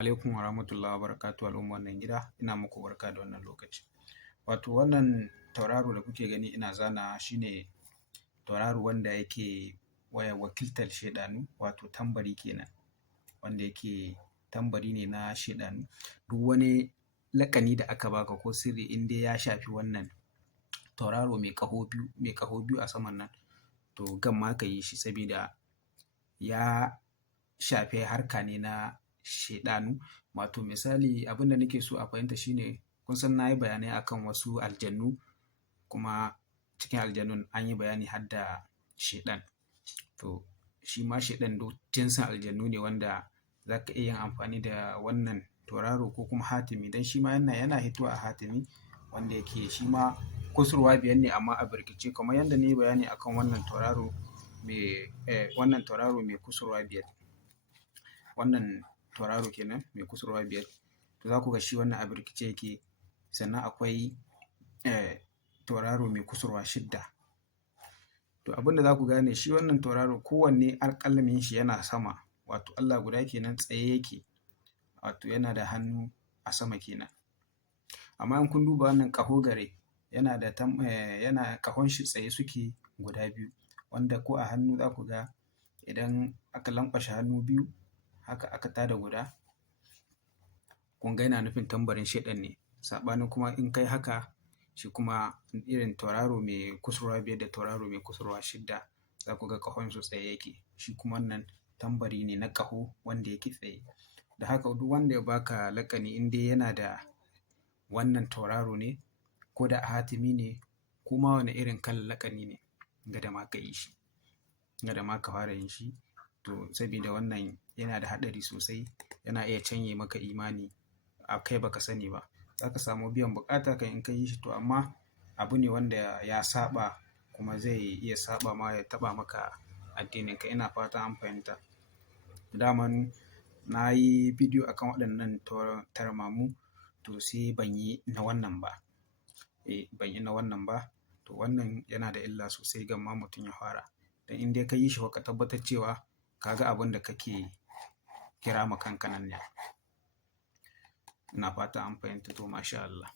Alaikum wa rahmatullahi wa barakatuhu al'umma wannan gida, ina muku barka da wannan lokaci. Wato wannan tauraro da kuke gani ina zanawa shine tauraro wanda yake wakiltar shaidanu, wato tambari kenan, wanda yake tambari ne na shaidanu. Duk wani laƙani da aka baka ko sirri in dai ya shafi wannan tauraro mai ƙaho biyu a saman nan, to gamma ka yi shi sabida ya shafi harka ne na shaidanu. Wato misali abin da nake so a fahimta shine kun san na yi bayanai akan wasu aljannu, kuma cikin aljannun an yi bayani har da shaiɗan. To shi ma shaiɗan duk jinsin aljannu ne wanda za ka iya yin amfani da wannan tauraro ko kuma hatimi, don shi ma yana hitowa a hatimi wanda yake shi ma kusurwa biyar ne amma a birkice, kamar yadda na yi bayani akan wannan tauraro mai kusurwa biyar. Wannan tauraro kenan mai kusurwa biyar, to za ku ga shi wannan a birkice yake. Sannan akwai tauraro mai kusurwa shidda. To abin da za ku gane shi wannan tauraro kowanne alƙalamin shi yana sama, wato Allah guda kenan tsaye yake, wato yana da hannu a sama kenan. Amma in kun duba wannan ƙaho gare, yana ƙahon shi tsaye suke guda biyu, wanda ko a hannu za ku ga idan aka lanƙwashe hannu biyu haka aka tada guda, kun ga yana nufin tambarin shaiɗan ne. Saɓanin kuma in kai haka, shi kuma irin tauraro mai kusurwa biyar da tauraro mai kusurwa shidda za ku ga ƙahon su tsaye yake. Shi kuma wannan tambari ne na ƙaho wanda yake tsaye. Da haka duk wanda ya baka laƙani in dai yana da wannan tauraro ne, ko da a hatimi ne, ko ma wane irin kalan laƙani ne, kada ma ka yi shi, kada ma ka fara yin shi. To sabida wannan yana da haɗari sosai, yana iya canye maka imani a kai baka sani ba. Za ka samu biyan buƙata kan in ka yi shi, to amma abu ne wanda ya saɓa kuma zai iya saɓa ma ya taɓa maka addininka. Ina fata an fahimta. Daman na yi bidiyo akan waɗannan tarmamu, to sai ban yi na wannan ba. Ban yi na wannan ba. To wannan yana da illa sosai gamma mutum ya fara. Dan in dai ka yi shi fa ka tabbatar cewa ka ga abin da kake kira ma kanka nan ne. Ina fata an fahimta, to masha Allah.